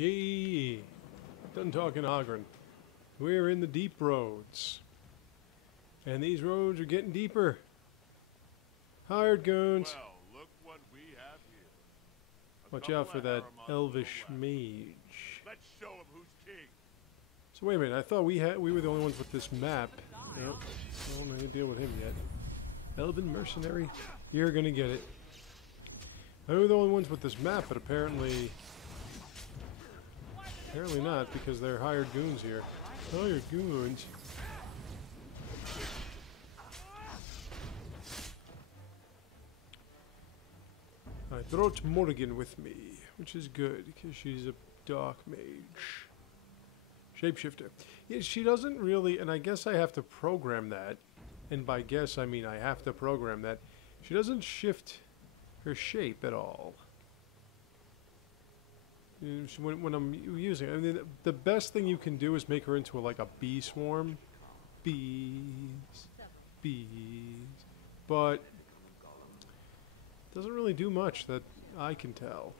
Yay! Done talking Ogren. We're in the deep roads. And these roads are getting deeper. Hired goons. Well, look what we have here. Watch out for that elvish mage. Let's show him who's king. So wait a minute, I thought we were the only ones with this map. Nope, I don't know how to deal with him yet. Elven mercenary, you're gonna get it. I know we're the only ones with this map, but apparently not, because they're hired goons here. Hired goons. I brought Morrigan with me, which is good, because she's a dark mage. Shapeshifter. Yeah, she doesn't really, and I guess I have to program that, and by guess I mean I have to program that. She doesn't shift her shape at all. When I'm using it, I mean, the best thing you can do is make her into like a bee swarm. Bees. But doesn't really do much that I can tell.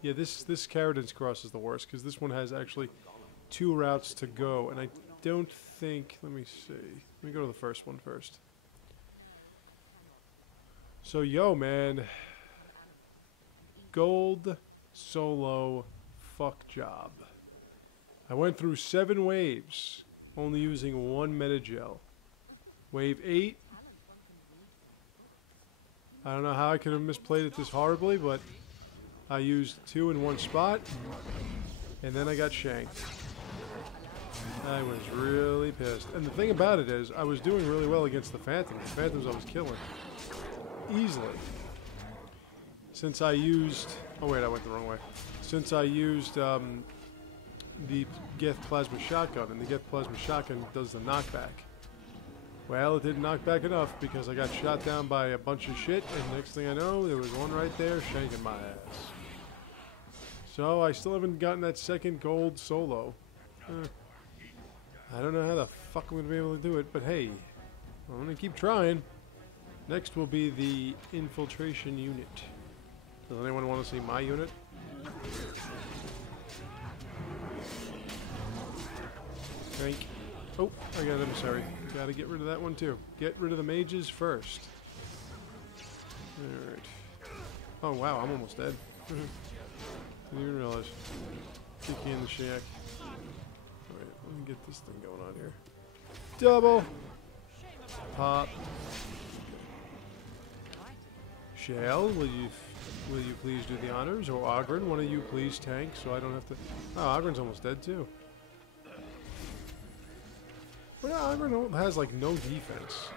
Yeah, this Carradin's Cross is the worst, because this one has actually 2 routes to go, and I don't think, let me see. Let me go to the first one first. So, yo, man. Gold solo fuck job. I went through 7 waves, only using 1 metagel. Wave 8. I don't know how I could have misplayed it this horribly, but I used 2 in 1 spot, and then I got shanked. I was really pissed. And the thing about it is, I was doing really well against the Phantoms. The Phantoms I was killing. Easily. Since I used... Oh wait, I went the wrong way. Since I used the Geth Plasma Shotgun, and the Geth Plasma Shotgun does the knockback. Well, it didn't knock back enough, because I got shot down by a bunch of shit, and next thing I know, there was one right there shanking my ass. So, I still haven't gotten that second gold solo. I don't know how the fuck I'm going to be able to do it, but hey, I'm going to keep trying. Next will be the infiltration unit. Does anyone want to see my unit? Tank. Oh, I got an emissary. Gotta get rid of that one too. Get rid of the mages first. Alright. Oh wow, I'm almost dead. Didn't even realize. Kick you in the shack. Alright, let me get this thing going on here. Double! Pop. Shale, will you please do the honors? Or Ogren, one of you please tank so I don't have to... Oh, Ogren's almost dead too. But yeah, Ogren has like no defense.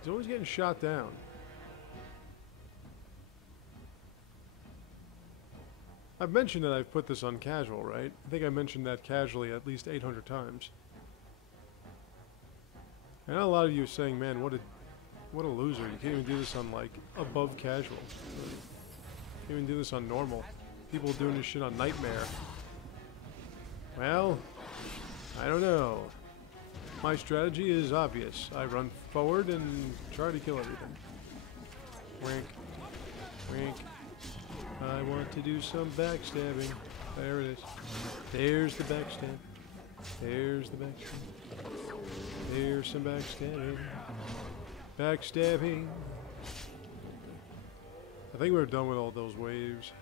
He's always getting shot down. I've mentioned that I've put this on casual, right? I think I mentioned that casually at least 800 times. I know a lot of you are saying, man, what a loser. You can't even do this on, like, above casual. You can't even do this on normal. People doing this shit on Nightmare. Well, I don't know. My strategy is obvious. I run forward and try to kill everything. Wink. Wink. I want to do some backstabbing. There it is. There's the backstab. There's the backstab. There's some backstabbing. Backstabbing. I think we're done with all those waves.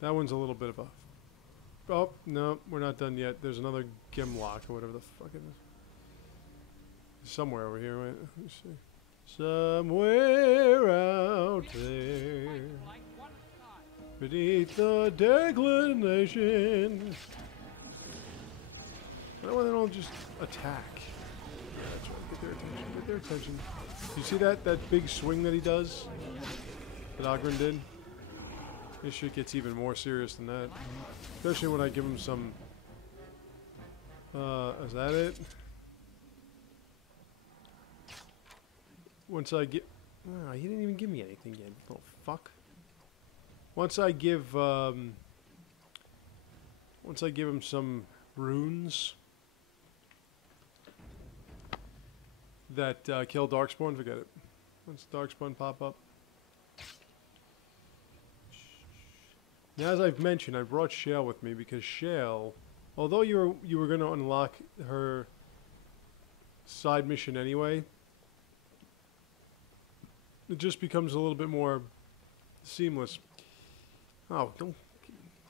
That one's a little bit of a... Oh, no, we're not done yet. There's another Gimlock or whatever the fuck it is. Somewhere over here, right? Let me see. Somewhere out there, beneath the declination. I don't want them to just attack. Yeah, that's right. Get their attention. Get their attention. You see that big swing that he does? That Ogren did? This shit gets even more serious than that. Especially when I give him some... is that it? Once I get... Oh, he didn't even give me anything yet. Oh, fuck. Once I give him some runes that kill Darkspawn, forget it. Once Darkspawn pop up. Now, as I've mentioned, I brought Shale with me because Shale, although you were going to unlock her side mission anyway, it just becomes a little bit more seamless. Oh, don't,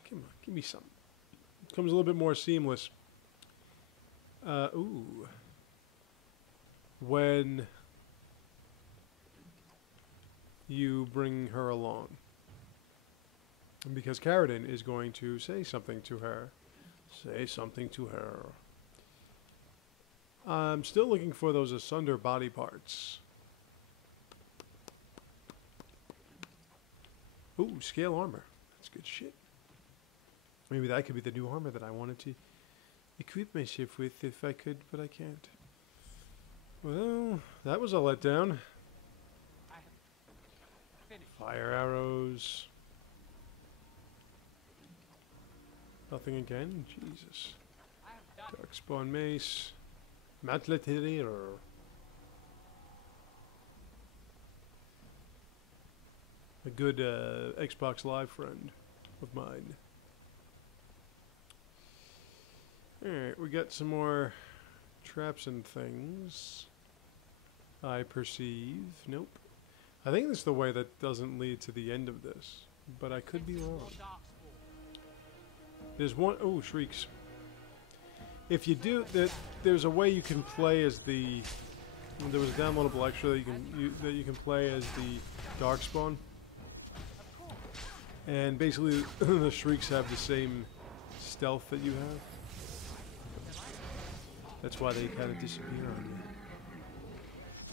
come on, give me some. It becomes a little bit more seamless. Ooh. When you bring her along. Because Carradine is going to say something to her. Say something to her. I'm still looking for those Asunder body parts. Ooh, scale armor. That's good shit. Maybe that could be the new armor that I wanted to equip myself with if I could, but I can't. Well, that was a letdown. Fire arrows. Nothing again? Jesus. Darkspawn mace. Matlet Herrero. A good Xbox Live friend of mine. Alright, we got some more traps and things. I perceive. Nope. I think this is the way that doesn't lead to the end of this, but I could be wrong. There's one. Oh, shrieks. If you do that, there's a way you can play as the. There was a downloadable extra that you can play as the Darkspawn, and basically the shrieks have the same stealth that you have. That's why they kind of disappear on you.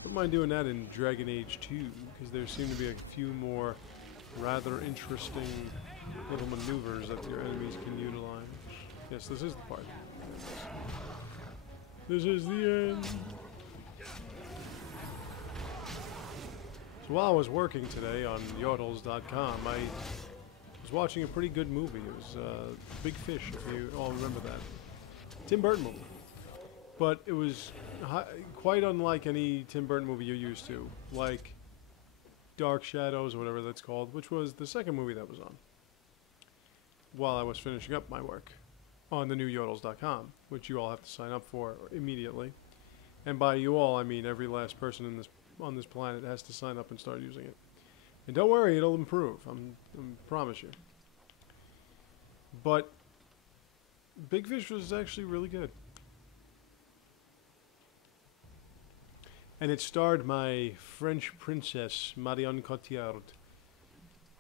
Wouldn't mind doing that in Dragon Age 2, because there seem to be a few more rather interesting little maneuvers that your enemies can utilize. Yes, this is the part. This is the end. So while I was working today on yodels.com, I was watching a pretty good movie. It was Big Fish, if you all remember that. Tim Burton movie. But it was quite unlike any Tim Burton movie you're used to, like Dark Shadows or whatever that's called, which was the second movie that was on while I was finishing up my work on the new yodels.com, which you all have to sign up for immediately. And by you all, I mean every last person in on this planet has to sign up and start using it. And don't worry, it'll improve. I promise you. But Big Fish was actually really good. And it starred my French princess, Marion Cotillard.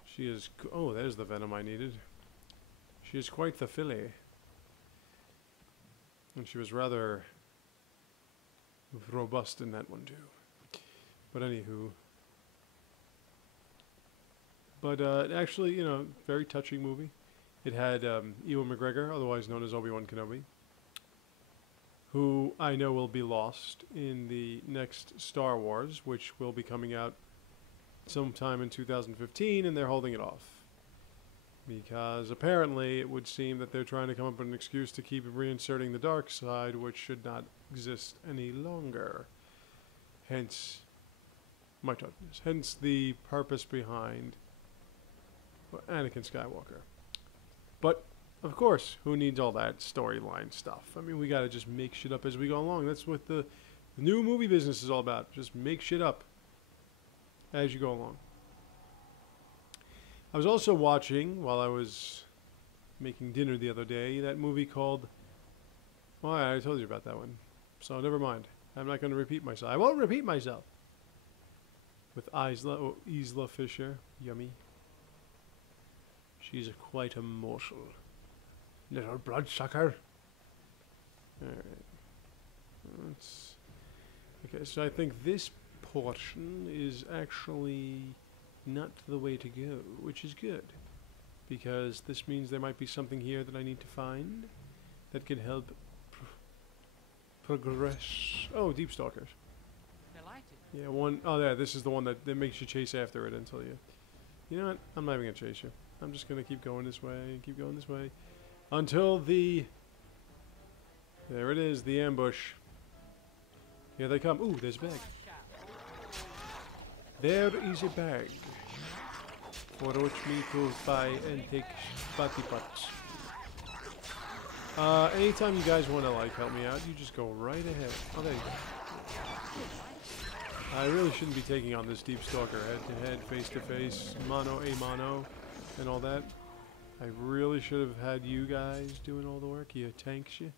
She is... Oh, there's the venom I needed. She is quite the filly. And she was rather robust in that one, too. But anywho. But actually, you know, very touching movie. It had Ewan McGregor, otherwise known as Obi-Wan Kenobi, who I know will be lost in the next Star Wars, which will be coming out sometime in 2015, and they're holding it off. Because apparently it would seem that they're trying to come up with an excuse to keep reinserting the dark side, which should not exist any longer. Hence, my darkness. Hence the purpose behind Anakin Skywalker. But of course, who needs all that storyline stuff? I mean, we gotta just make shit up as we go along. That's what the new movie business is all about. Just make shit up as you go along. I was also watching, while I was making dinner the other day, that movie called... Well, I told you about that one. So, never mind. I'm not going to repeat myself. I won't repeat myself. With Isla Fisher. Yummy. She's quite a morsel. Little bloodsucker. Alright. Okay, so I think this portion is actually not the way to go, which is good. Because this means there might be something here that I need to find that can help progress. Oh, Deep Stalkers. Yeah, one. Oh, yeah, this is the one that makes you chase after it until you... You know what? I'm not even going to chase you. I'm just going to keep going this way, keep going this way. Until the... There it is, the ambush. Here they come. Ooh, there's a bag. There is a bag. approach me to buy and take spotty pots. Anytime you guys want to like help me out, you just go right ahead. Oh, there you go. I really shouldn't be taking on this Deep Stalker head-to-head, face-to-face, mano-a-mano, and all that. I really should have had you guys doing all the work. You tanks you.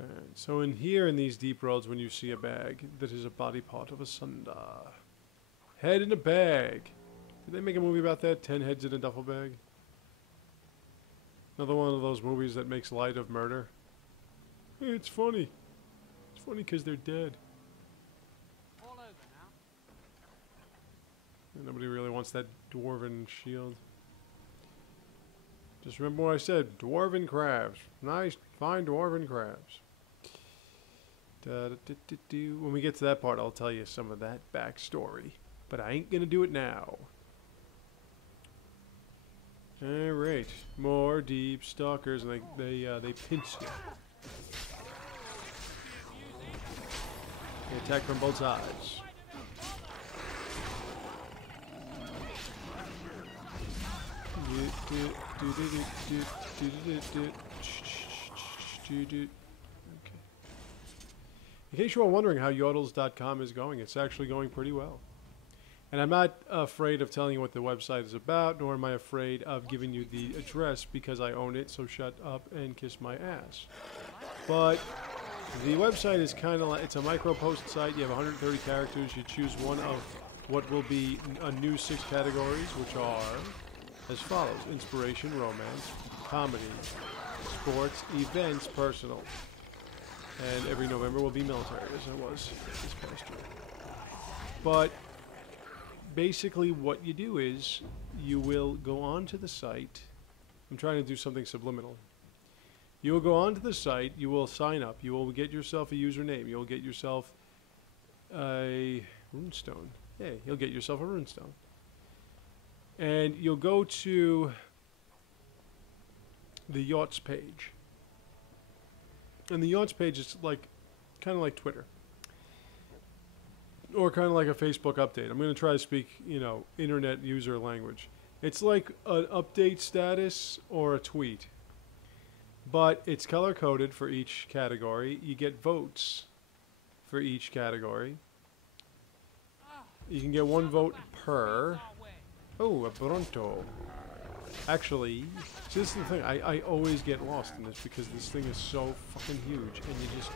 Alright, so in here in these deep roads, when you see a bag, that is a body part of a sundar. Head in a bag. Did they make a movie about that? 10 heads in a duffel bag? Another one of those movies that makes light of murder. Hey, it's funny. It's funny because they're dead. All over now. And nobody really wants that dwarven shield. Just remember what I said. Dwarven crabs. Nice, fine dwarven crabs. When we get to that part, I'll tell you some of that backstory. But I ain't gonna do it now. Alright, more deep stalkers, and they pinch you. They attack from both sides. Okay. In case you are wondering how yodels.com is going, it's actually going pretty well. And I'm not afraid of telling you what the website is about, nor am I afraid of giving you the address because I own it, so shut up and kiss my ass. But the website is kind of like, it's a micro-post site. You have 130 characters. You choose one of what will be a new 6 categories, which are as follows: inspiration, romance, comedy, sports, events, personal. And every November will be military, as it was this past year. But basically what you do is you will go onto the site. I'm trying to do something subliminal. You will go onto the site, you will sign up, you will get yourself a username, you'll get yourself a runestone. Yeah, you'll get yourself a runestone. And you'll go to the yachts page. And the yachts page is like, kind of like Twitter. Or kind of like a Facebook update. I'm going to try to speak, you know, internet user language. It's like an update status or a tweet. But it's color-coded for each category. You get votes for each category. You can get 1 vote per. Oh, a Bronto. Actually, see, this is the thing. I always get lost in this because this thing is so fucking huge. And you just...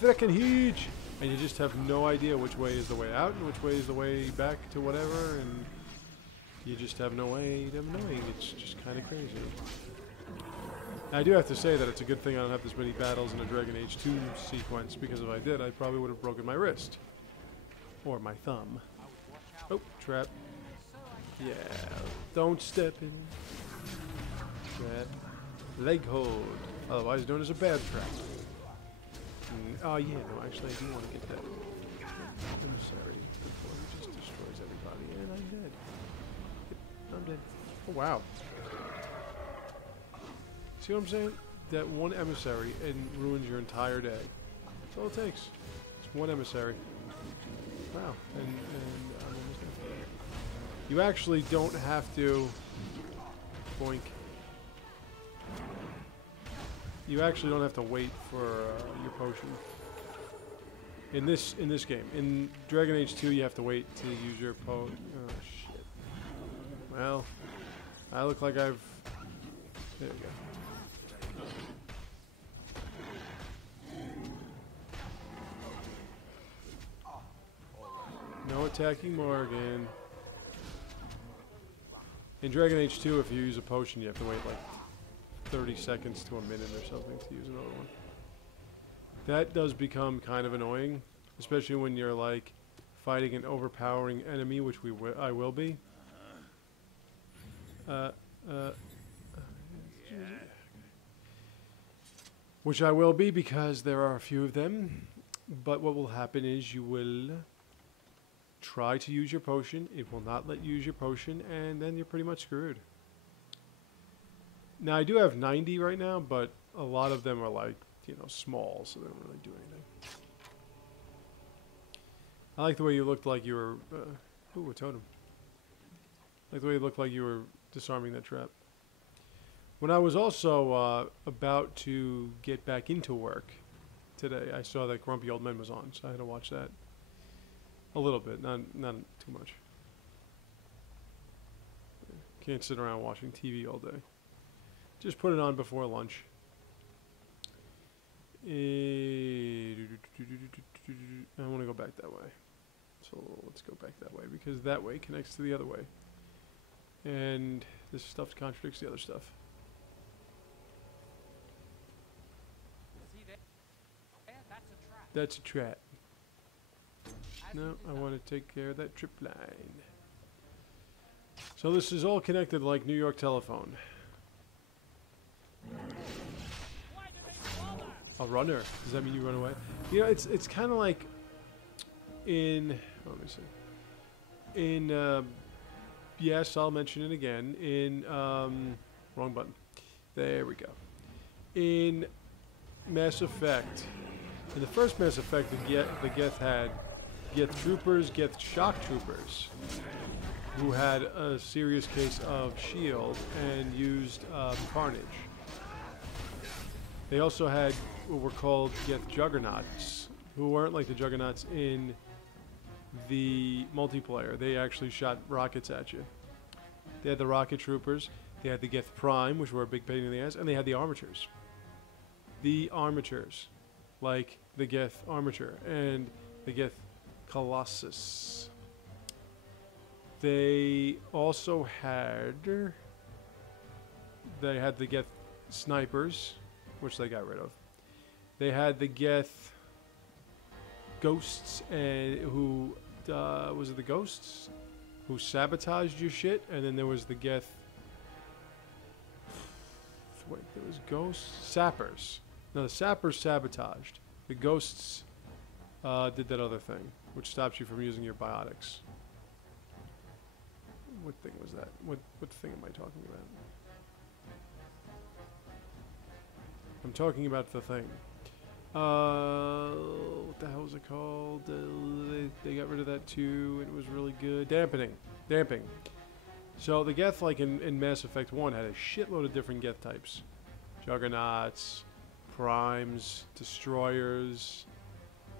Frickin' huge! And you just have no idea which way is the way out and which way is the way back to whatever. And you just have no way of knowing. It's just kind of crazy. I do have to say that it's a good thing I don't have this many battles in a Dragon Age 2 sequence, because if I did, I probably would have broken my wrist. Or my thumb. Oh, trap. Yeah, don't step in. Trap. Leg hold. Otherwise known as a bad trap. Oh yeah, no, actually I do want to get that emissary before he just destroys everybody. And I'm dead. I'm dead. Oh wow. See what I'm saying? That one emissary and ruins your entire day. That's all it takes. It's one emissary. Wow. And I'm almost done. You actually don't have to... Boink. You actually don't have to wait for your potion. In this game. In Dragon Age 2, you have to wait to use your potion. Oh, shit. Well, I look like I've... There we go. No attacking Morgan. In Dragon Age 2, if you use a potion, you have to wait like 30 seconds to a minute or something to use another one. That does become kind of annoying, especially when you're like fighting an overpowering enemy, which I will be. Which I will be because there are a few of them. But what will happen is you will try to use your potion. It will not let you use your potion, and then you're pretty much screwed. Now, I do have 90 right now, but a lot of them are like, you know, small, so they don't really do anything. I like the way you looked like you were Ooh, a totem. Like the way it looked like you were disarming that trap. When I was also about to get back into work today, I saw that Grumpy Old Men was on, so I had to watch that a little bit, not too much. Can't sit around watching TV all day. Just put it on before lunch. I want to go back that way. So let's go back that way, because that way connects to the other way. And this stuff contradicts the other stuff. See there? That's a trap. That's a trap. As No, you I desire. want to take care of that trip line. So this is all connected like New York telephone. Why do they bother? A runner. Does that mean you run away? You know, it's kind of like in... Let me see. In... yes, I'll mention it again. In... wrong button. There we go. In Mass Effect. In the first Mass Effect, the Geth had Geth Troopers, Geth Shock Troopers, who had a serious case of shield and used Carnage. They also had what were called Geth Juggernauts, who weren't like the Juggernauts in the multiplayer. They actually shot rockets at you. They had the Rocket Troopers, they had the Geth Prime, which were a big pain in the ass, and they had the Armatures. The Armatures, like the Geth Armature and the Geth Colossus. They also had... They had the Geth Snipers, which they got rid of. They had the Geth Ghosts, and who... was it the Ghosts? Who sabotaged your shit, and then there was the Geth... Wait, there was Ghosts? Sappers. No, the Sappers sabotaged. The Ghosts did that other thing, which stops you from using your biotics. What thing was that? What thing am I talking about? I'm talking about the thing. What the hell was it called? They got rid of that too, and it was really good. Damping. So the Geth, like in Mass Effect 1, had a shitload of different Geth types. Juggernauts, Primes, Destroyers.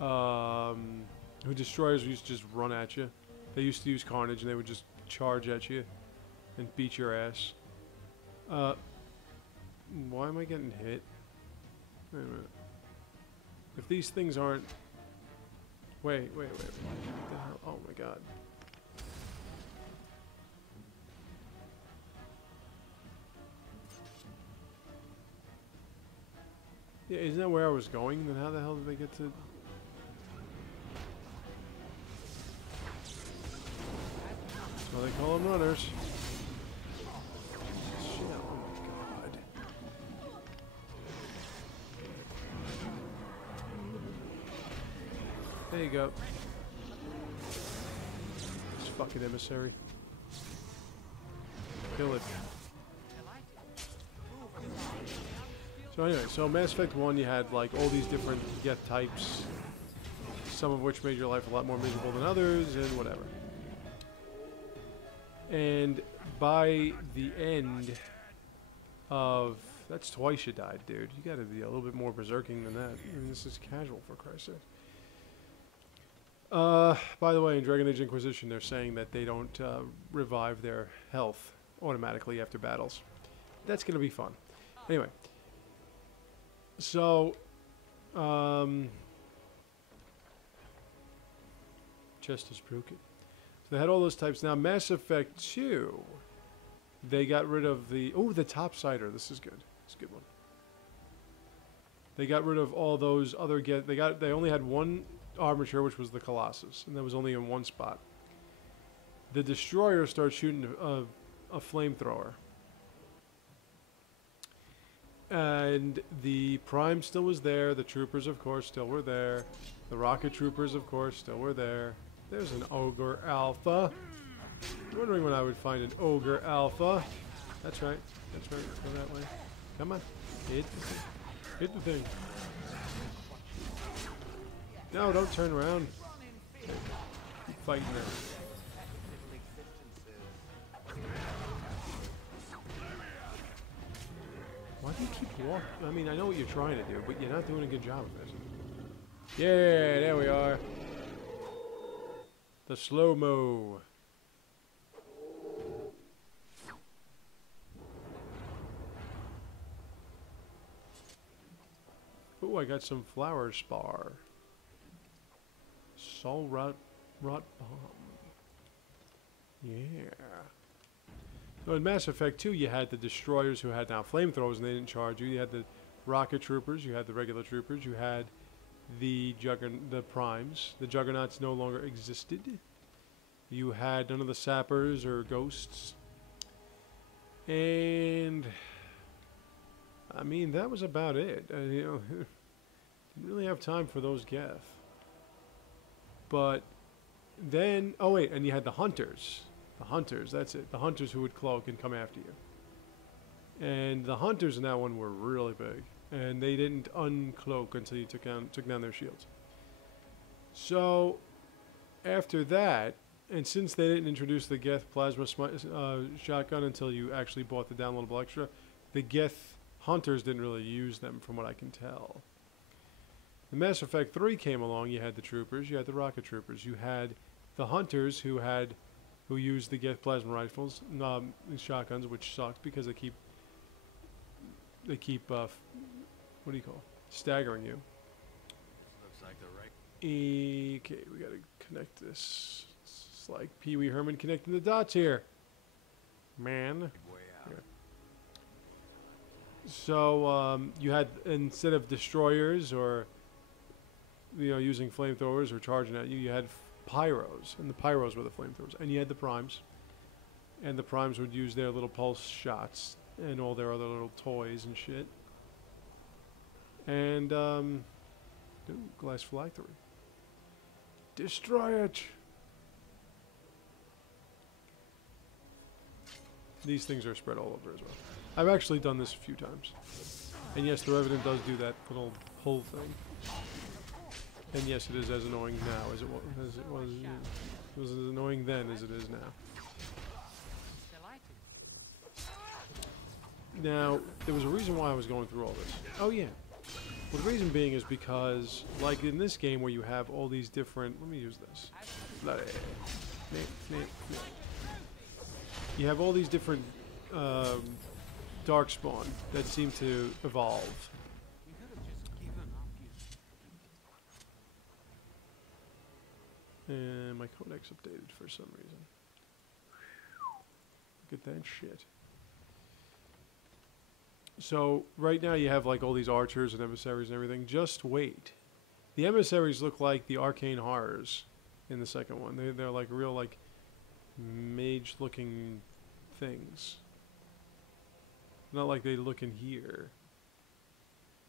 Who Destroyers used to just run at you. They used to use Carnage, and they would just charge at you and beat your ass. Why am I getting hit? Wait a minute. If these things aren't... Wait. What the hell? Oh my god. Yeah, isn't that where I was going? Then how the hell did they get to... That's why they call them runners. Shit, oh my god. There you go. This fucking emissary. Kill it. So anyway, so Mass Effect 1, you had like all these different Geth types, some of which made your life a lot more miserable than others, and whatever. And by the end of... That's twice you died, dude. You gotta be a little bit more berserking than that. I mean, this is casual, for Christ's sake. By the way, in Dragon Age Inquisition, they're saying that they don't revive their health automatically after battles. That's gonna be fun. Anyway. So, chest is broken. So they had all those types. Now, Mass Effect 2, they got rid of the... Oh, the Topsider. This is good. It's a good one. They got rid of all those other... They only had one armature, which was the Colossus, and that was only in one spot. The Destroyer started shooting a flamethrower. And the Prime still was there. The Troopers, of course, still were there. The Rocket Troopers, of course, still were there. There's an Ogre Alpha. Wondering when I would find an Ogre Alpha. That's right. That's right. Let's go that way. Come on. Hit the thing. Hit the thing. No, don't turn around. Keep fighting there. walk. I mean, I know what you're trying to do, but you're not doing a good job of it. Yeah, there we are. The slow-mo. Ooh, I got some flower spar. Soul rot bomb. Yeah. So in Mass Effect 2, you had the destroyers who had now flamethrowers and they didn't charge you. You had the rocket troopers, you had the regular troopers, you had the primes. The juggernauts no longer existed. You had none of the sappers or ghosts. And I mean, that was about it. You know, didn't really have time for those Geth. But then, oh wait, and you had the hunters. The hunters, that's it. The hunters who would cloak and come after you. And the hunters in that one were really big. And they didn't uncloak until you took down their shields. So, after that, and since they didn't introduce the Geth plasma shotgun until you actually bought the downloadable extra, the Geth hunters didn't really use them from what I can tell. The Mass Effect 3 came along, you had the troopers, you had the rocket troopers, you had the hunters who used the Geth plasma rifles, shotguns, which sucked because they keep what do you call it? Staggering you. Looks like the right. Okay, we gotta connect this. It's like Pee Wee Herman connecting the dots here. Man. Way out. Yeah. So you had, instead of destroyers or using flamethrowers or charging at you, you had pyros, and the pyros were the flamethrowers, and you had the primes, and the primes would use their little pulse shots and all their other little toys and shit. And ooh, glass phylactery. Destroy it. These things are spread all over as well. I've actually done this a few times, and yes, the Revenant does do that little pull thing. And yes, it is as annoying now as it was. It was as annoying then as it is now. Now, there was a reason why I was going through all this. Oh yeah. Well, the reason being is because, like in this game where you have all these different... Let me use this. You have all these different darkspawn that seem to evolve. And my codex updated for some reason. Look at that shit. So, right now you have like all these archers and emissaries and everything. Just wait. The emissaries look like the arcane horrors in the second one. They're like real like mage looking things. Not like they look in here.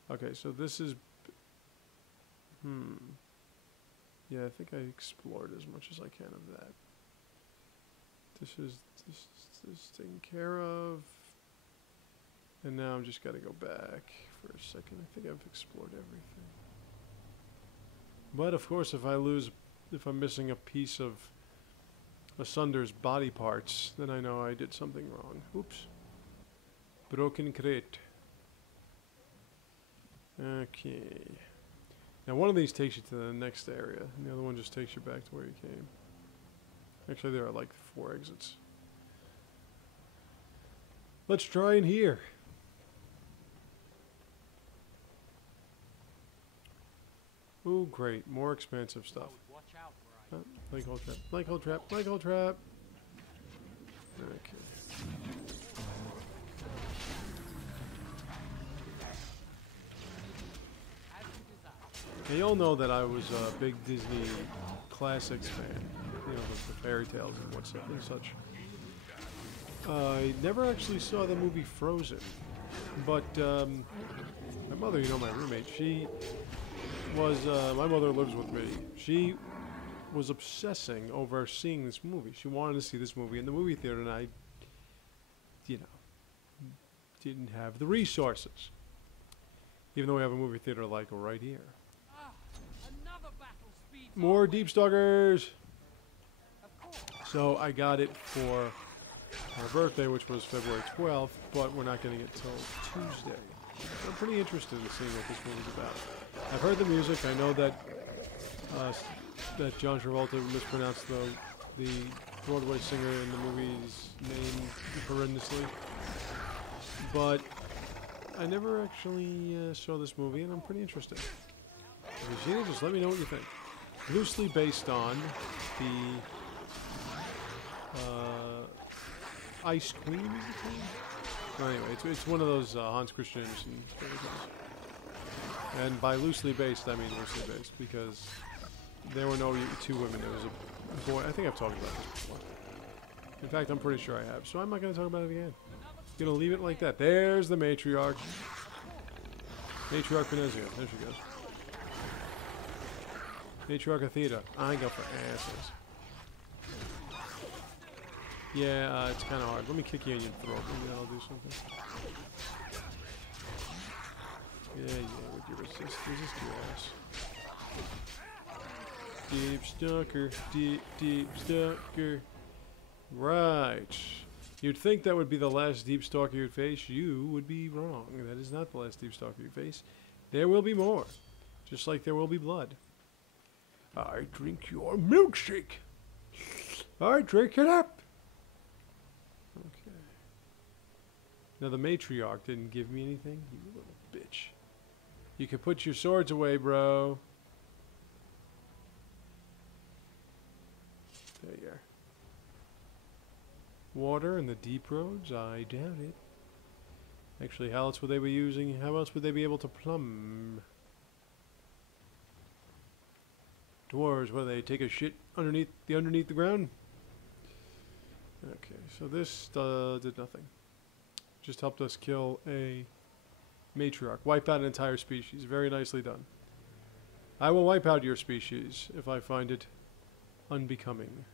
Okay, so this is... Yeah, I think I explored as much as I can of that. This is taken care of. And now I'm just got to go back for a second. I think I've explored everything. But of course, if I'm missing a piece of Asunder's body parts, then I know I did something wrong. Oops. Broken crate. Okay. Now one of these takes you to the next area, and the other one just takes you back to where you came. Actually, there are like 4 exits. Let's try in here. Ooh, great. More expansive stuff. Watch out where I Black hole trap. Black hole trap. Black hole trap. Okay. Now, you all know that I was a big Disney classics fan. You know, the fairy tales and what's and such. I never actually saw the movie Frozen. But my mother, my roommate, she was... my mother lives with me. She was obsessing over seeing this movie. She wanted to see this movie in the movie theater, and I, didn't have the resources. Even though we have a movie theater like right here. another battle speed. More Deep Stalkers! So I got it for our birthday, which was February 12th, but we're not getting it till Tuesday. I'm pretty interested in seeing what this movie's about. I've heard the music. I know that that John Travolta mispronounced the Broadway singer in the movie's name horrendously. But I never actually saw this movie, and I'm pretty interested. If you've seen it, just let me know what you think. Loosely based on the Ice Queen, is it called? Well, anyway, it's one of those Hans Christian Andersen fairy tales. And by loosely based, I mean loosely based, because there were no two women. There was a boy. I think I've talked about this before. In fact, I'm pretty sure I have. So I'm not going to talk about it again. I'm going to leave it like that. There's the matriarch. Matriarch Venezia. There she goes. Matriarch Athena. I go for asses. Yeah, it's kind of hard. Let me kick you in your throat. Maybe that'll do something. Yeah, with your resist your ass. Deep stalker, deep stalker. Right. You'd think that would be the last deep stalker you'd face. You would be wrong. That is not the last deep stalker you face. There will be more. Just like there will be blood. I drink your milkshake. I drink it up. Okay. Now the matriarch didn't give me anything. You little bitch. You can put your swords away, bro. There you are. Water in the deep roads? I doubt it. Actually, how else would they be using? How else would they be able to plumb? Dwarves, what do they take a shit underneath the ground? Okay, so this did nothing. Just helped us kill a matriarch. Wipe out an entire species. Very nicely done. I will wipe out your species if I find it unbecoming.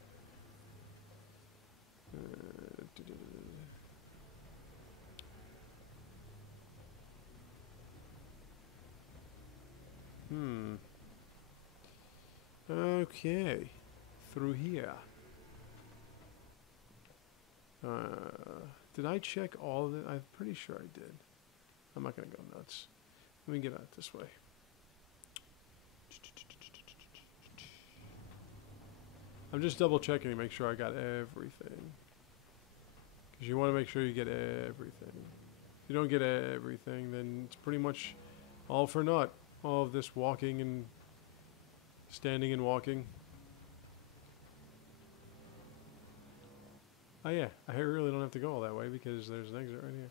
Okay. Through here. Did I check all of it? I'm pretty sure I did. I'm not going to go nuts. Let me get out this way. I'm just double checking to make sure I got everything. Because you want to make sure you get everything. If you don't get everything, then it's pretty much all for naught. All of this walking and standing and walking. Oh yeah, I really don't have to go all that way because there's an exit right here.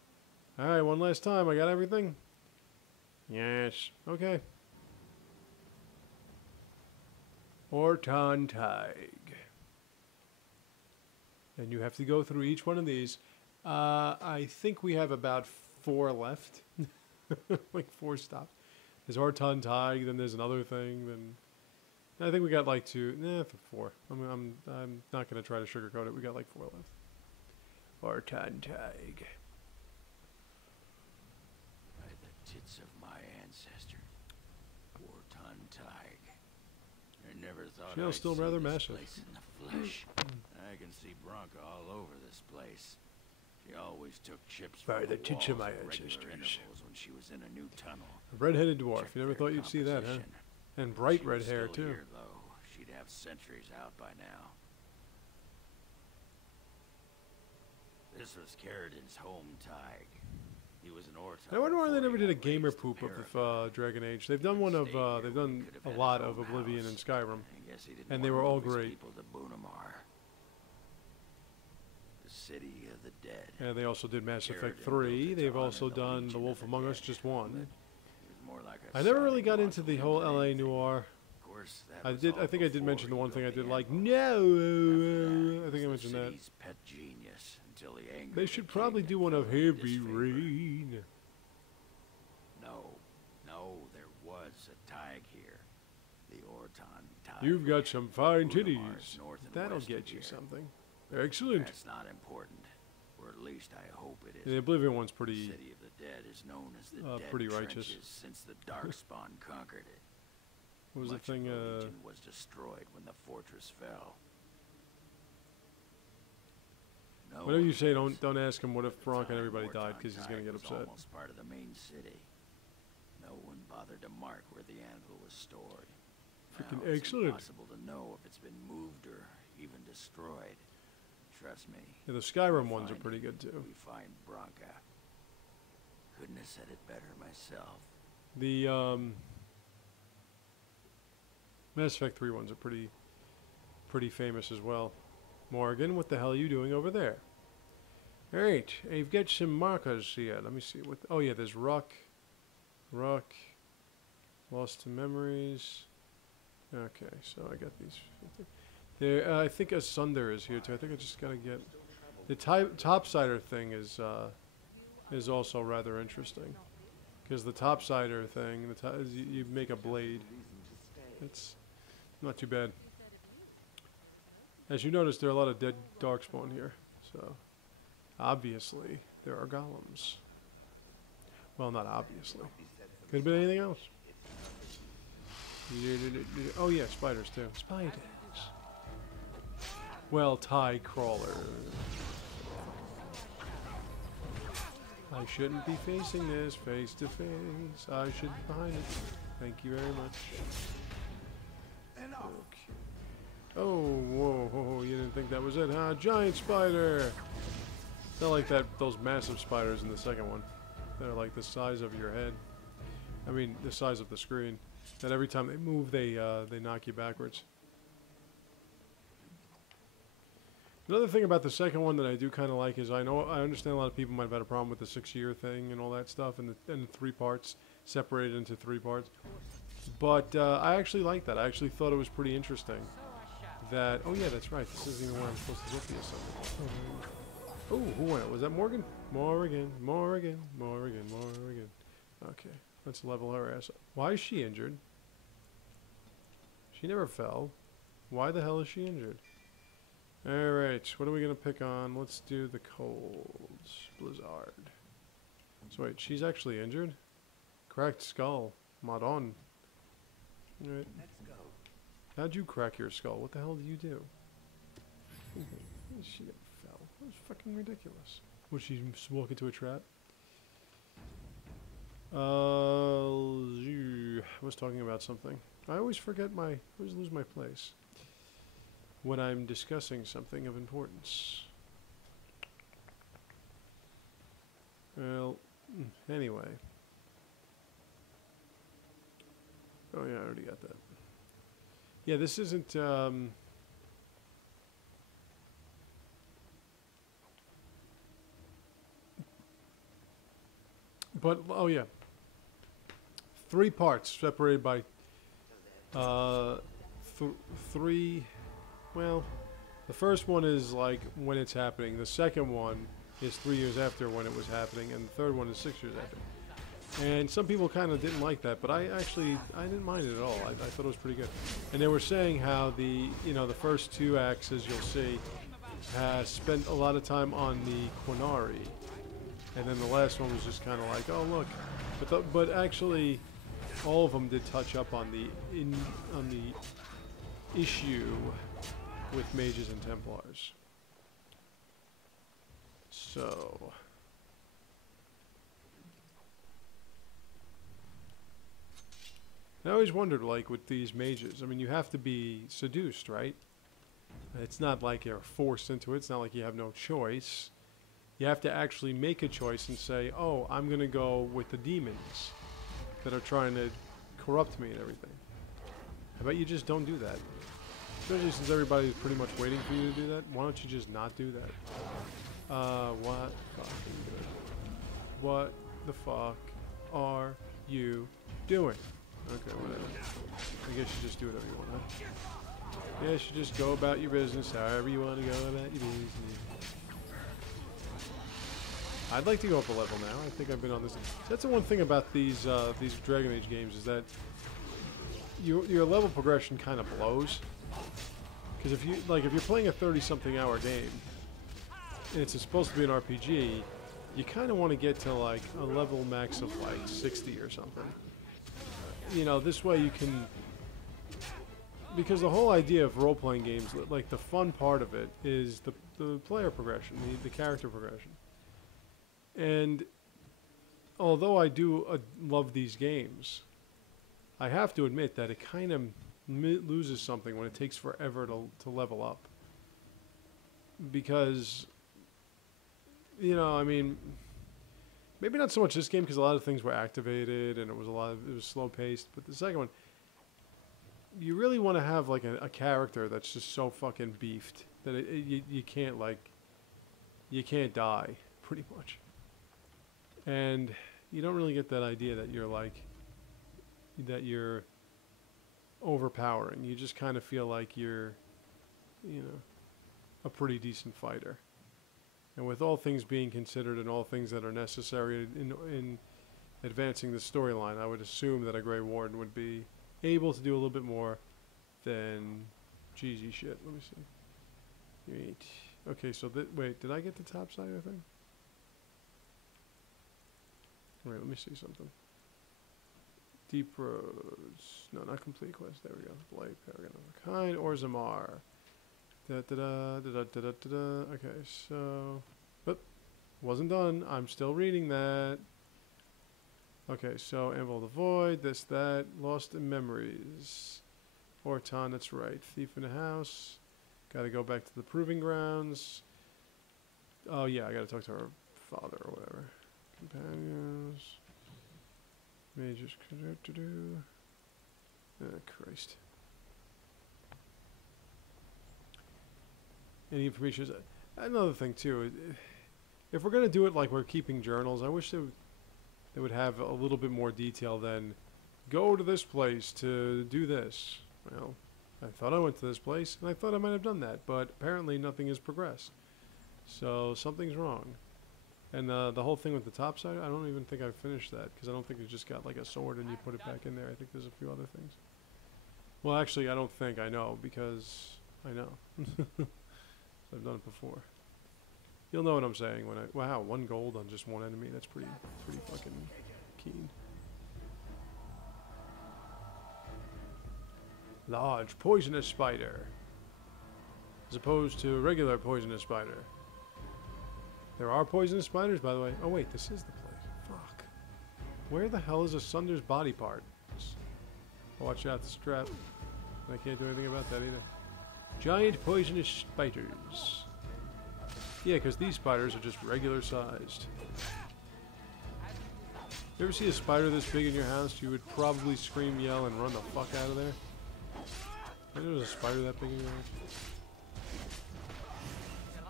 Alright, one last time. I got everything? Yes. Okay. Ortonteig. And you have to go through each one of these. I think we have about 4 left. Like 4 stops. There's Ortonteig, then there's another thing, then I think we got like 4. I'm not gonna try to sugarcoat it. We got like 4 left. Ortonteig. By the tits of my ancestor, Ortonteig. I never thought Shell's I'd still see rather this massive. place in the flesh. I can see Bronca all over this place. She always took chips By from the tits of walls my at regular ancestors. intervals when she was in a new tunnel. A red-headed dwarf. Check You never their thought you'd see that, huh? composition. And bright She red was hair, still too. Here, though. She'd have sentries out by now. This was Carradin's home Tig. He was an Orton. I wonder why they never did a gamer poop of Dragon Age. They've done one of, they've done a lot of Oblivion and Skyrim. And they were all great. People to Bunamar, the city of the dead. And they also did Mass Effect Carradin 3. built it They've to also honor the done Legion The of Wolf the Among Us, Dead, just but one. it was more like a I never really sign got of into the whole LA anything. Noir. Of course, that I was did. all I think I did before mention the he one thing I built did the like. Anvil. No, After I think I the mentioned that. city's pet genius until the anger They should became probably do one of in Heavy disfavor. Rain. No, there was a Tig here. The Orton Tig. You've got some fine Bunamar's titties. north and That'll west of get you here. something. Excellent. That's not important, or at least I hope it The is. Oblivion one's The pretty. city of the dead is known as the Dead pretty righteous. Trenches since the Darkspawn conquered it. What was the Much thing? of the Legion was destroyed when the fortress fell. No Whatever you one say, knows. don't ask him what if Bronk and Time everybody died, Wartime because he's gonna Tide get was upset. Almost part of the main city. No one bothered to mark where the anvil was stored. Freaking Now it's excellent. impossible to know if it's been moved or even destroyed. Trust me. Yeah, the Skyrim we ones are find pretty it, good too. We find Bronca. Couldn't have said it better myself. The Mass Effect 3 ones are pretty famous as well. Morgan, what the hell are you doing over there? Alright, I've got some markers here. Let me see what oh yeah, there's Ruck. Lost to Memories. Okay, so I got these. There, I think Asunder is here too. I think I just gotta get the topsider thing is also rather interesting, because the topsider thing, is you make a blade. It's not too bad. As you notice, there are a lot of dead darkspawn here, so obviously there are golems. Well, not obviously. Could have been anything else. Oh yeah, spiders too. Spiders. Well, tie crawler. I shouldn't be facing this face to face. I should be behind it. Thank you very much. Okay. Oh, whoa, whoa, you didn't think that was it, huh? Giant spider! They're like those massive spiders in the second one. They're like the size of your head. I mean, the size of the screen. That every time they move, they knock you backwards. Another thing about the second one that I do kind of like is I understand a lot of people might have had a problem with the 6-year thing and all that stuff, and the 3 parts separated into 3 parts. But I actually like that. I actually thought it was pretty interesting. That oh yeah, that's right. This isn't even where I'm supposed to get the assembly. Oh, who went? Was that Morgan? Morgan. Okay, let's level her ass up. Why is she injured? She never fell. Why the hell is she injured? Alright, what are we going to pick on? Let's do the colds. Blizzard. So wait, she's actually injured? Cracked skull. Mod on. Alright. Let's go. How'd you crack your skull? What the hell did you do? She never fell. That was fucking ridiculous. Was she walk into a trap? I was talking about something. I always always lose my place when I'm discussing something of importance. Well, anyway. Oh yeah, I already got that. Yeah, this isn't, but, oh yeah. 3 parts separated by, 3, well, the first one is like when it's happening. The second one is 3 years after when it was happening, and the third one is 6 years after. And some people kind of didn't like that, but I didn't mind it at all. I thought it was pretty good. And they were saying how the first 2 acts, as you'll see, has spent a lot of time on the Quinari, and then the last one was just kind of like, oh look, but actually, all of them did touch up on the issue with mages and Templars. So. I always wondered, like, with these mages, I mean, you have to be seduced, right? It's not like you're forced into it. It's not like you have no choice. You have to actually make a choice and say, oh, I'm going to go with the demons that are trying to corrupt me and everything. How about you just don't do that? Especially since everybody's pretty much waiting for you to do that. Why don't you just not do that? What the fuck are you doing? Okay, whatever. I guess you just do whatever you want, huh? Yes, you just go about your business however you want to go about your business. I'd like to go up a level now. I think I've been on this. That's the one thing about these Dragon Age games is that your level progression kind of blows. Because if you're playing a 30-something hour game and it's supposed to be an RPG, you kind of want to get to like a level max of like 60 or something. You know, this way you can because the whole idea of role-playing games, like the fun part of it, is the player progression, the character progression. And although I do love these games, I have to admit that it kind of loses something when it takes forever to level up. Because, you know, I mean, maybe not so much this game because a lot of things were activated and it was slow paced. But the second one, you really want to have like a character that's just so fucking beefed that you can't you can't die pretty much. And you don't really get that idea that you're overpowering. You just kind of feel like you're, you know, a pretty decent fighter. And with all things being considered and all things that are necessary in advancing the storyline, I would assume that a Grey Warden would be able to do a little bit more than cheesy shit. Let me see. Wait. Okay, so wait, did I get the top side, I think? Wait, let me see something. Deep Roads. No, not complete quest. There we go. Blight, Paragon of a Kind, or Zamar. Okay, so... But, wasn't done. I'm still reading that. Okay, so Anvil of the Void, this, that. Lost in Memories. Orton, that's right. Thief in the House. Gotta go back to the Proving Grounds. Oh, yeah, I gotta talk to her father or whatever. Companions. Majors. Oh, Christ. Any information is another thing too. If we're gonna do it like we're keeping journals, I wish they would have a little bit more detail than go to this place to do this. Well, I thought I went to this place and I thought I might have done that, but apparently nothing has progressed. So something's wrong. And the whole thing with the top side, I don't even think I've finished that because I don't think you just got like a sword and you put it back in there. I think there's a few other things. Well, actually, I don't think I know because I know. I've done it before. You'll know what I'm saying when wow, 1 gold on just 1 enemy. That's pretty fucking keen. Large poisonous spider, as opposed to regular poisonous spider. There are poisonous spiders, by the way. Oh wait, this is the place. Fuck. Where the hell is a Sunder's body part? Watch out, the strap. I can't do anything about that either. Giant poisonous spiders. Yeah, because these spiders are just regular sized. You ever see a spider this big in your house? You would probably scream, yell, and run the fuck out of there. I know there's a spider that big in your house.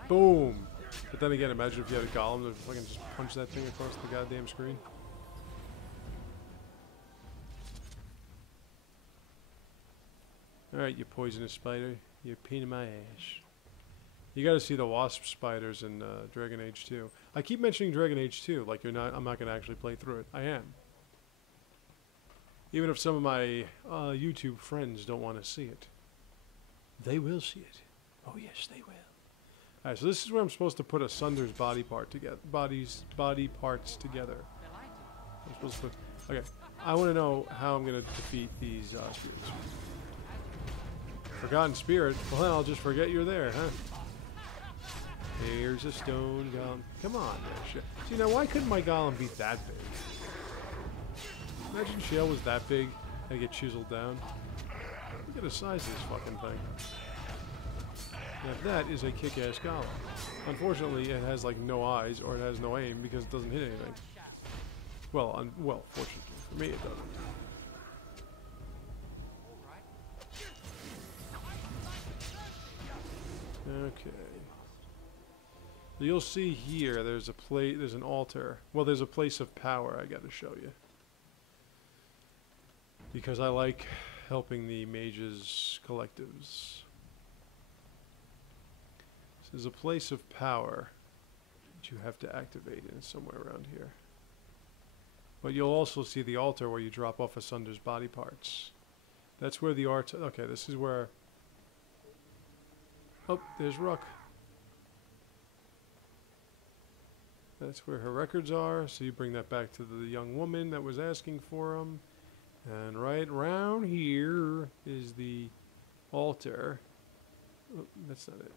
Boom! But then again, imagine if you had a golem that fucking just punch that thing across the goddamn screen. Alright, you poisonous spider. You're a pain in my ass. You gotta see the wasp spiders in Dragon Age 2. I keep mentioning Dragon Age 2 like I'm not gonna actually play through it. I am. Even if some of my YouTube friends don't want to see it. They will see it. Oh yes, they will. Alright, so this is where I'm supposed to put a Sunder's body part together. Body parts together. I'm supposed to put... Okay, I want to know how I'm going to defeat these spirits. Forgotten spirit? Well, then I'll just forget you're there, huh? Here's a stone golem. Come on, there, shit. See, now why couldn't my golem be that big? Imagine Shale was that big and get chiseled down. Look at the size of this fucking thing. Now that is a kick-ass golem. Unfortunately, it has like no eyes or it has no aim because it doesn't hit anything. Well, well, fortunately for me, it doesn't. Okay. So you'll see here. There's an altar. Well, there's a place of power. I got to show you because I like helping the mages collectives. There's a place of power that you have to activate in somewhere around here. But you'll also see the altar where you drop off Asunder's body parts. That's where the art... Okay, this is where... Oh, there's Rook. That's where her records are, so you bring that back to the young woman that was asking for them. And right around here is the altar. Oh, that's not it.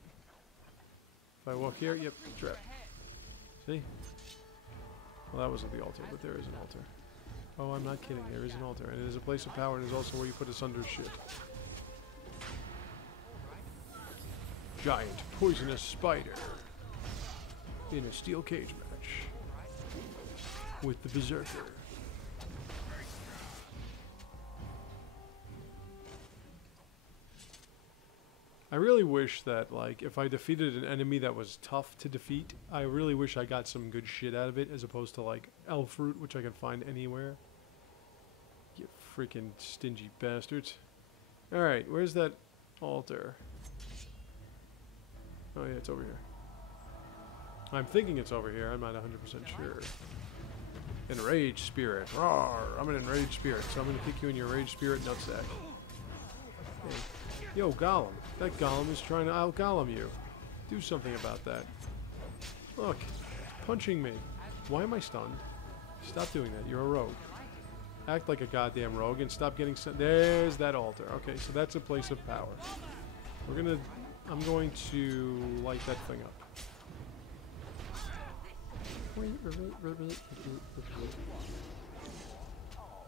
If I walk here, yep, trap. See? Well, that wasn't the altar, but there is an altar. Oh, I'm not kidding. There is an altar, and it is a place of power, and it is also where you put asunder shit. Giant poisonous spider in a steel cage match with the berserker. I really wish that, like, if I defeated an enemy that was tough to defeat, I really wish I got some good shit out of it, as opposed to, like, elf fruit, which I can find anywhere. You freaking stingy bastards. Alright, where's that altar? Oh yeah, it's over here. I'm thinking it's over here, I'm not 100% sure. Enraged spirit. Rawr! I'm an enraged spirit, so I'm gonna kick you in your rage spirit nutsack. Hey. Yo, Golem. That Golem is trying to out-Golem you. Do something about that. Look. It's punching me. Why am I stunned? Stop doing that. You're a rogue. Act like a goddamn rogue and stop getting stunned. There's that altar. Okay, so that's a place of power. I'm going to light that thing up.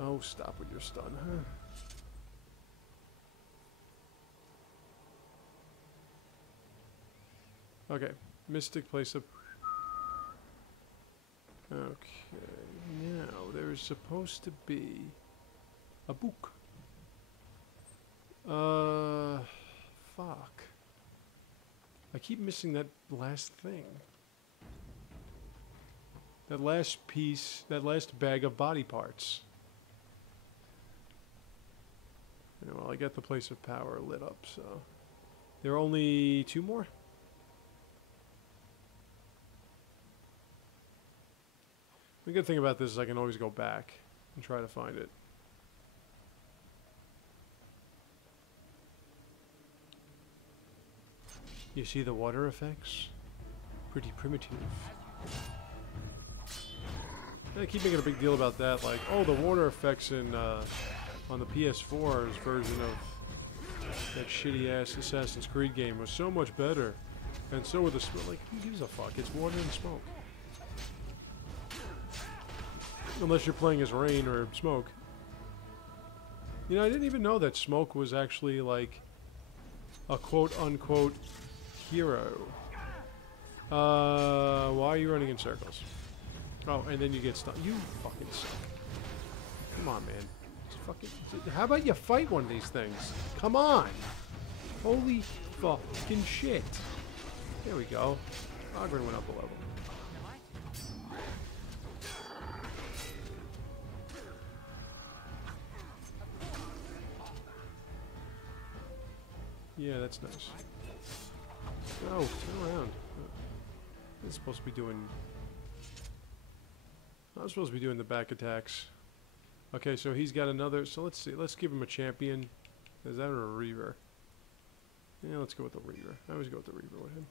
Oh, stop with your stun, huh? Okay, mystic place of... Okay, now there's supposed to be a book. Fuck. I keep missing that last thing. That last piece, that last bag of body parts. Yeah, well, I got the place of power lit up, so... There are only 2 more? The good thing about this is I can always go back and try to find it. You see the water effects? Pretty primitive. I keep making a big deal about that, like, oh, the water effects in on the PS4's version of that shitty-ass Assassin's Creed game was so much better. And so were the smoke. Like, who gives a fuck? It's water and smoke. Unless you're playing as rain or smoke. You know, I didn't even know that smoke was actually, like, a quote-unquote hero. Why are you running in circles? Oh, and then you get stunned. You fucking suck. Come on, man. Just fucking... How about you fight one of these things? Come on! Holy fucking shit. There we go. Ogren went up a level. Yeah, that's nice. Oh, turn around. It's supposed to be doing... I'm supposed to be doing the back attacks. Okay, so he's got another... So let's see. Let's give him a champion. Is that a Reaver? Yeah, let's go with the Reaver. I always go with the Reaver with him.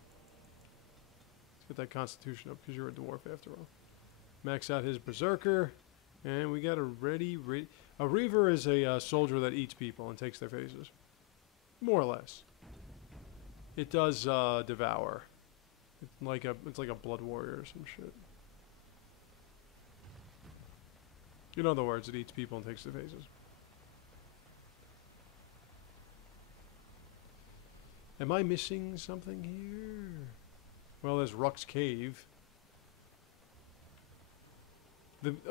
Let's get that Constitution up because you're a dwarf after all. Max out his Berserker. And we got a ready... A Reaver is a soldier that eats people and takes their faces. More or less. It does devour. It's like a blood warrior or some shit. In other words, it eats people and takes their faces. Am I missing something here? Well, there's Ruck's Cave.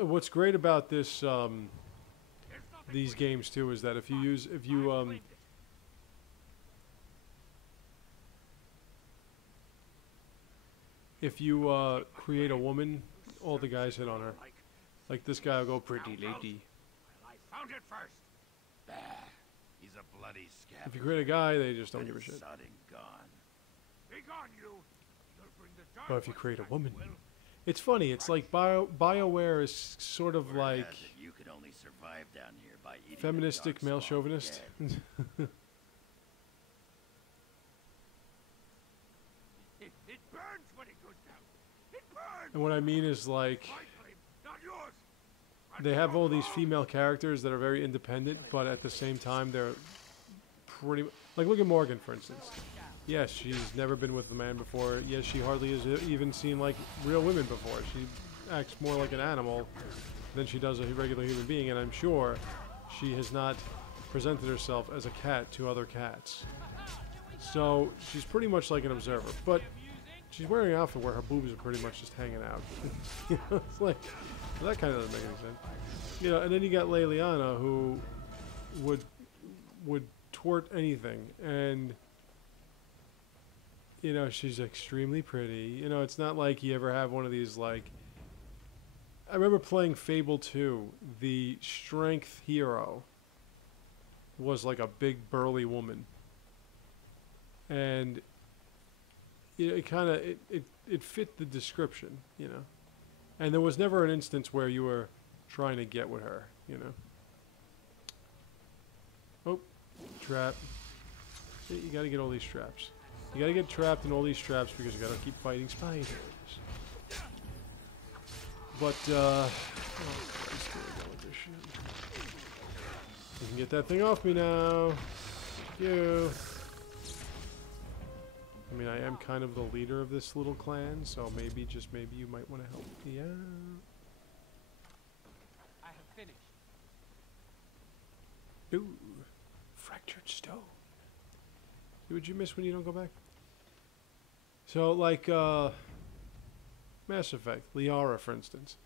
What's great about this these games too is that if you create a woman, all the guys hit on her. Like this guy will go, pretty lady. I found it first. Bah, he's a bloody scab. If you create a guy, they just don't give a shit. Gone. Be gone, you. You'll bring the dark But if you ones create a back, woman, Will. it's funny. It's like BioWare is sort of like You could only survive down here by eating feministic the male dog spawn chauvinist. dead. It burns when it goes down. It burns. And what I mean is like My claim, not yours. they have all these female characters that are very independent, but at the same time they're pretty. Like, look at Morgan, for instance. Yes, she's never been with a man before. Yes, she hardly has even seen, like, real women before. She acts more like an animal than she does a regular human being, and I'm sure she has not presented herself as a cat to other cats. So, she's pretty much like an observer, but she's wearing an outfit where her boobs are pretty much just hanging out. You know, it's like, well, that kind of doesn't make any sense. You know, and then you got Leliana, who would tort anything, and you know, she's extremely pretty. You know, it's not like you ever have one of these, like, I remember playing Fable 2. The strength hero was like a big burly woman, and you know, it kind of it fit the description, you know. And there was never an instance where you were trying to get with her, you know. Oh, trap. You gotta get all these traps. You gotta get trapped in all these traps because you gotta keep fighting spiders. But, oh Christ, here we go with this shit. You can get that thing off me now. Thank you. I mean, I am kind of the leader of this little clan, so maybe, just maybe, you might want to help me out. I have finished. Ooh, fractured stone. See what you miss when you don't go back? So, like, Mass Effect, Liara, for instance.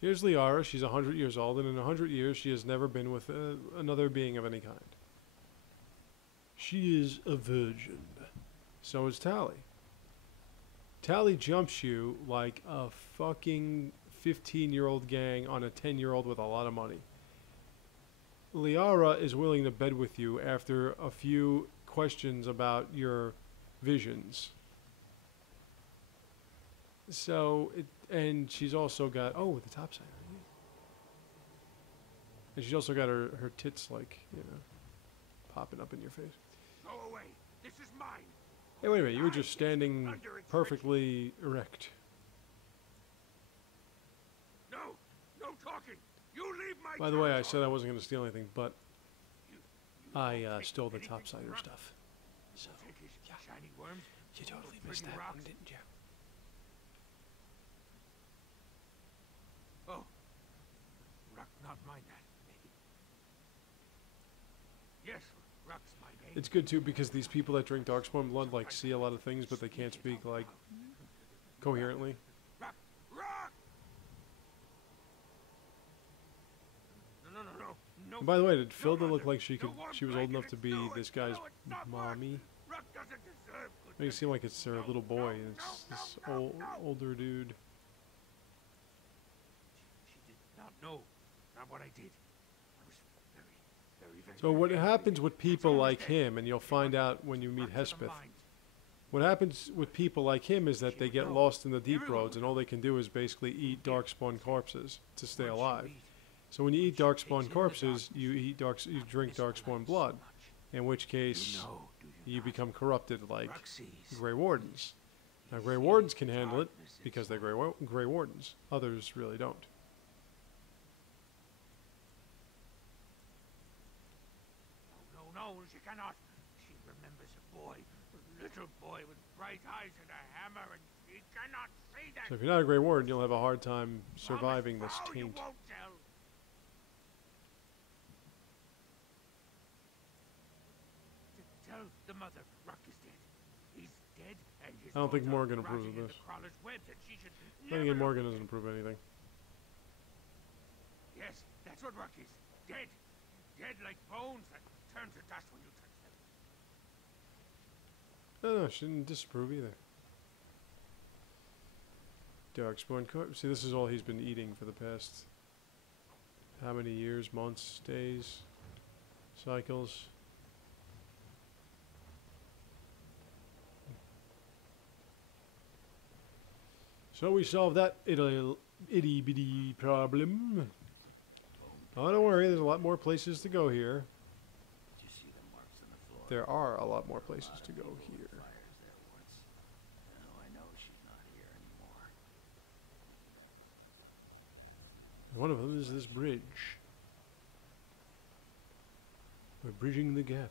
Here's Liara, she's 100 years old, and in 100 years she has never been with another being of any kind. She is a virgin. So is Tali. Tali jumps you like a fucking 15-year-old gang on a 10-year-old with a lot of money. Liara is willing to bed with you after a few questions about your visions. So, and she's also got, oh, the top side. And she's also got her tits, like, you know, popping up in your face. Go away. This is mine. Hey, wait a minute, you were just standing perfectly erect. No, no talking. You leave my. By the way, I said I wasn't going to steal anything, but I stole the topsider stuff. So, Yeah. Shiny worms. you totally missed that one, didn't you? Oh, Ruck, not mind that. Maybe. Yes, Ruck's my name. It's good too because these people that drink Darkspawn blood like see a lot of things, but they can't speak like coherently. Ruck, Ruck. No. And by the way, did Philda look like she was old enough to be this guy's mommy? Ruck doesn't deserve good. Makes it seem like it's her little boy. And it's this older dude. She did not know. Not what I did. I was very. So what happens with people like him, and you'll find out when you meet Hespeth, what happens with people like him is that they get lost in the deep roads, and all they can do is basically eat Darkspawn corpses to stay alive. So when you eat Darkspawn corpses, you drink Darkspawn blood, in which case you become corrupted like Grey Wardens. Now Grey Wardens can handle it because they're Grey Wardens. Others really don't. No, she cannot. She remembers a boy, a little boy with bright eyes and a hammer, and she cannot see that. So if you're not a Grey Warden, you'll have a hard time surviving this taint. You won't tell. Tell the mother Ruck is dead. He's dead, and his I don't think bones are Morgan approves of rotting in this. the crawler's webs, and she should Then again, never Morgan know. doesn't approve anything. Yes, that's what Ruck is. Dead. Dead like bones that turn to dust when you touch them. No, she didn't disapprove either. Darkspawn corpse. See, this is all he's been eating for the past how many years, months, days, cycles. So we solved that itty bitty problem. Oh, don't worry, there's a lot more places to go here. Did you see the marks on the floor? There are a lot more places to go here. Fires there once. Now I know she's not here anymore. One of them is this bridge. We're bridging the gap.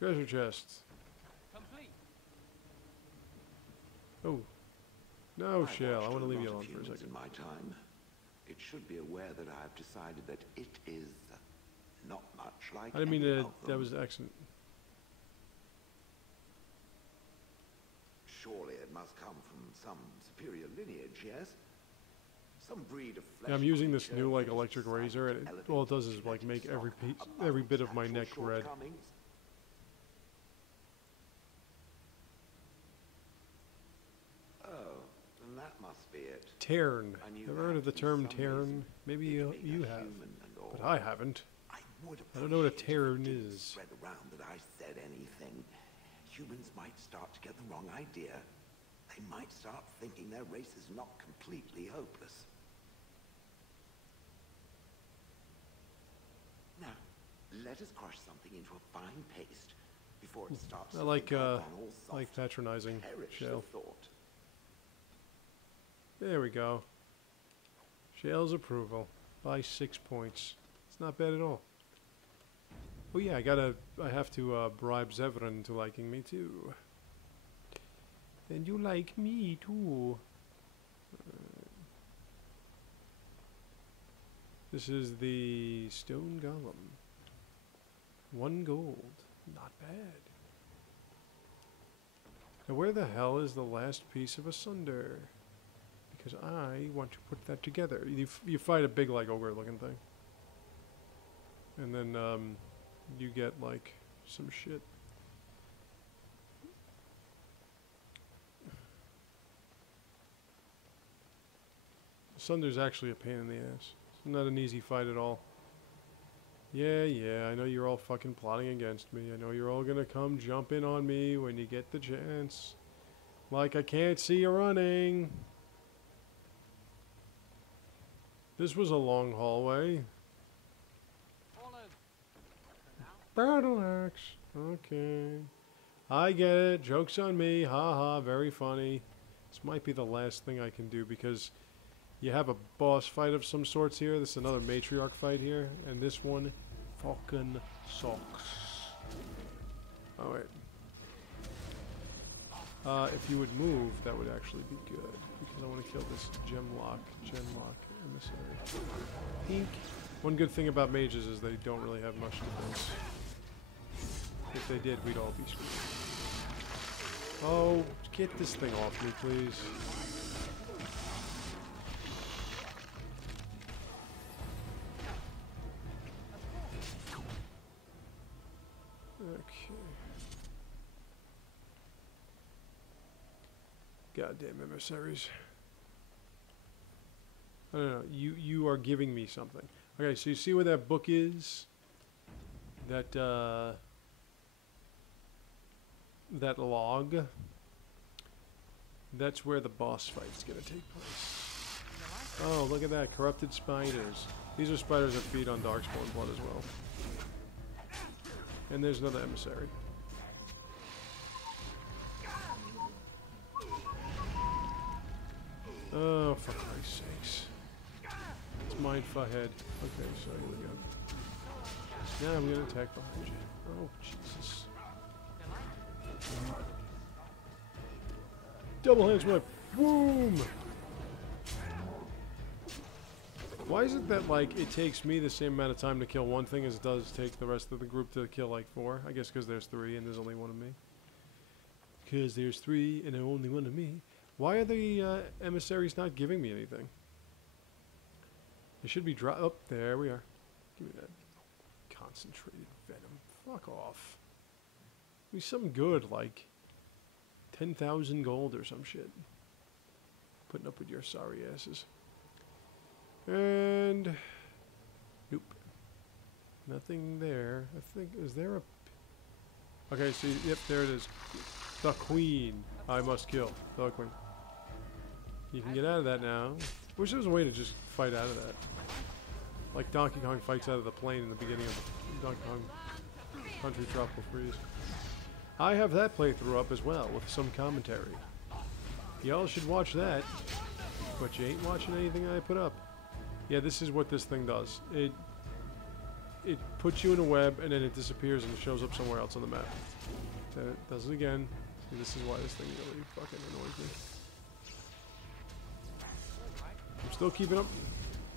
Treasure chest. Complete. Oh. No, I've Shale. I watched want to leave you lot alone of for a humans second. in my time. It should be aware that I have decided that it is not much like I didn't mean any to. of That them. was an accident. Surely it must come from some superior lineage, yes? Some breed of flesh. Yeah, I'm using this creature new like that has electric decided razor, to and elevate all it does is its like make genetic every stock piece, above every bit its of my natural neck red. shortcomings. Oh, then that must be it. Tairn. I knew Ever heard of the that for term some Tairn? reason. Maybe It you, being you a have, human and all. but I haven't. I would I don't know what a appreciate if it Tairn didn't is. spread around that I said anything. Humans might start to get the wrong idea. They might start thinking their race is not completely hopeless. Now, let us crush something into a fine paste before it starts I to like think I've gone all like soft. patronizing Perish the Shale. thought. There we go. Shale's approval by 6 points. It's not bad at all. Oh yeah, I have to bribe Zevran into liking me too. And you like me too. This is the stone golem. 1 gold. Not bad. Now where the hell is the last piece of asunder? Because I want to put that together. You fight a big like ogre looking thing. And then you get like some shit. Sunder's actually a pain in the ass. It's not an easy fight at all. Yeah, I know you're all fucking plotting against me. I know you're all gonna come jump in on me when you get the chance. Like I can't see you running. This was a long hallway. Battle axe. Okay. I get it. Joke's on me. Haha, very funny. This might be the last thing I can do because you have a boss fight of some sorts here. This is another matriarch fight here. And this one fucking sucks. Oh, wait. If you would move, that would actually be good. Because I want to kill this Genlock emissary. Pink. One good thing about mages is they don't really have much defense. If they did, we'd all be screwed. Oh, get this thing off me, please. Okay. Goddamn emissaries. I don't know. You are giving me something. Okay, so you see where that book is? That that log. That's where the boss fight's gonna take place. Oh, look at that. Corrupted spiders. These are spiders that feed on darkspawn blood as well. And there's another emissary. Oh, for Christ's sakes. It's mine for head. Okay, so here we go. Now I'm gonna attack behind you. Oh, Jesus. Double hand swipe. Boom! Why is it that, like, it takes me the same amount of time to kill one thing as it does take the rest of the group to kill, like, 4? I guess because there's 3 and there's only 1 of me. Because there's 3 and only 1 of me. Why are the emissaries not giving me anything? They should be oh, there we are. Give me that concentrated venom. Fuck off. Give me something good, like 10,000 gold or some shit. Putting up with your sorry asses. And nope. Nothing there. I think, is there a... Okay, so, yep, there it is. The queen. I must kill. The queen. You can get out of that now. Wish there was a way to just fight out of that. Like Donkey Kong fights out of the plane in the beginning of Donkey Kong Country Tropical Freeze. I have that playthrough up as well, with some commentary. Y'all should watch that. But you ain't watching anything I put up. Yeah, this is what this thing does. it puts you in a web and then it disappears and it shows up somewhere else on the map. Then it does it again. See, this is why this thing really fucking annoys me. I'm still keeping up.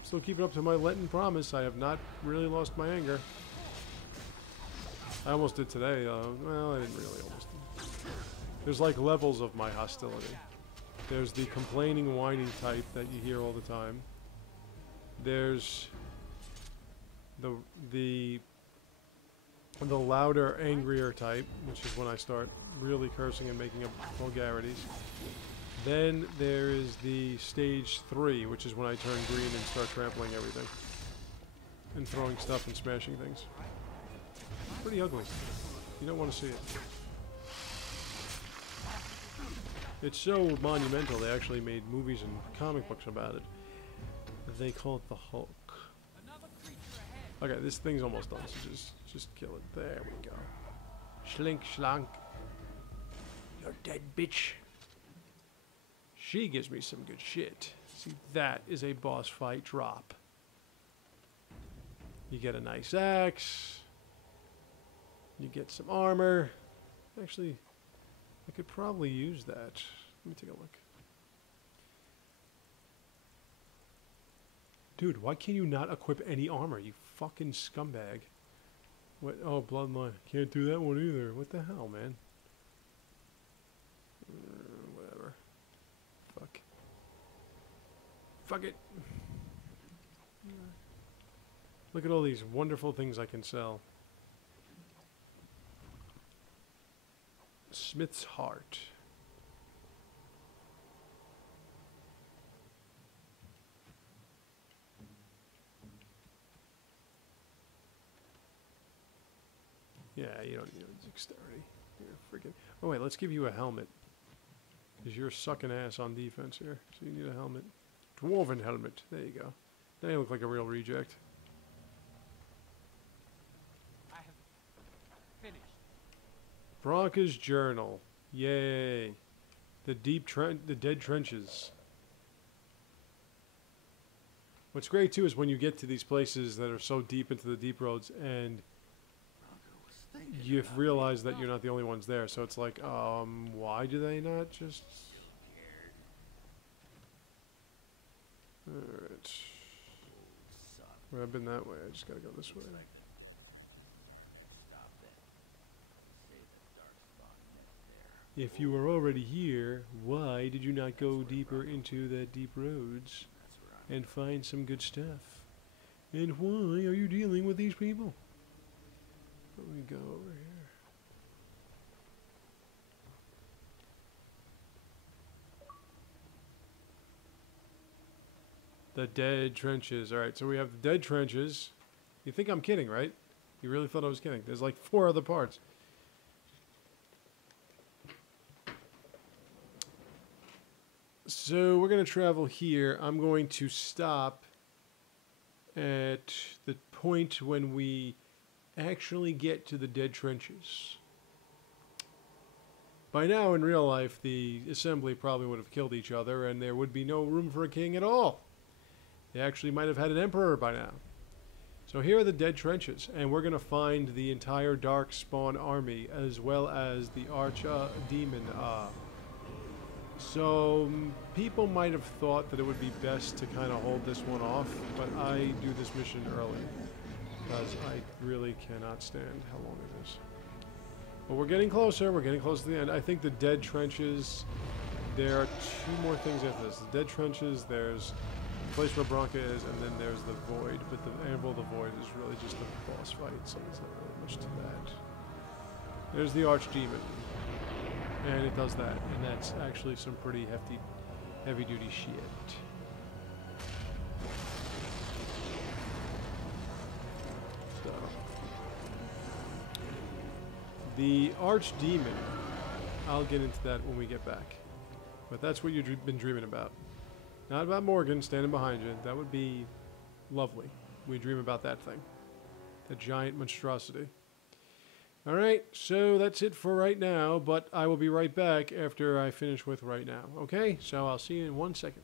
Still keeping up to my Lenten promise. I have not really lost my anger. I almost did today. Well, I didn't really almost. There's like levels of my hostility. There's the complaining, whining type that you hear all the time. There's the louder, angrier type, which is when I start really cursing and making up vulgarities. Then there is the stage 3, which is when I turn green and start trampling everything. And throwing stuff and smashing things. Pretty ugly. You don't want to see it. It's so monumental, they actually made movies and comic books about it. They call it the Hulk. Okay, this thing's almost done, so just kill it. There we go. Schlink, schlank. You're dead, bitch. She gives me some good shit. See, that is a boss fight drop. You get a nice axe. You get some armor. Actually, I could probably use that. Let me take a look. Dude, why can't you not equip any armor, you fucking scumbag? What? Oh, Bloodline. Can't do that one either. What the hell, man? Whatever. Fuck. Fuck it. Look at all these wonderful things I can sell. Smith's Heart. Yeah, you don't need dexterity. You're freaking... Oh wait, let's give you a helmet. Because you're sucking ass on defense here. So you need a helmet. Dwarven helmet. There you go. Now you look like a real reject. I have finished. Bronca's Journal. Yay. The dead trenches. What's great too is when you get to these places that are so deep into the deep roads and you've realized that you're not the only ones there, so it's like, why do they not just... Alright. Well, I've been that way, I just gotta go this way. If you were already here, why did you not go deeper into the deep roads and find some good stuff? And why are you dealing with these people? Let me go over here. The dead trenches. Alright, so we have the dead trenches. You think I'm kidding, right? You really thought I was kidding. There's like 4 other parts. So we're going to travel here. I'm going to stop at the point when we actually get to the dead trenches. By now, in real life, the assembly probably would have killed each other, and there would be no room for a king at all. They actually might have had an emperor by now. So here are the dead trenches, and we're going to find the entire Darkspawn army, as well as the Archdemon. So people might have thought that it would be best to kind of hold this one off, but I do this mission early. Because I really cannot stand how long it is. But we're getting closer. We're getting close to the end. I think the dead trenches, there are 2 more things after this. The dead trenches, there's the place where Bronca is, and then there's the Void. But the Anvil of the Void is really just a boss fight, so there's not really much to that. There's the Archdemon. And it does that. And that's actually some pretty hefty, heavy-duty shit. The Archdemon, I'll get into that when we get back. But that's what you've been dreaming about. Not about Morgan standing behind you. That would be lovely. We dream about that thing. That giant monstrosity. Alright, so that's it for right now, but I will be right back after I finish with right now. Okay? So I'll see you in 1 second.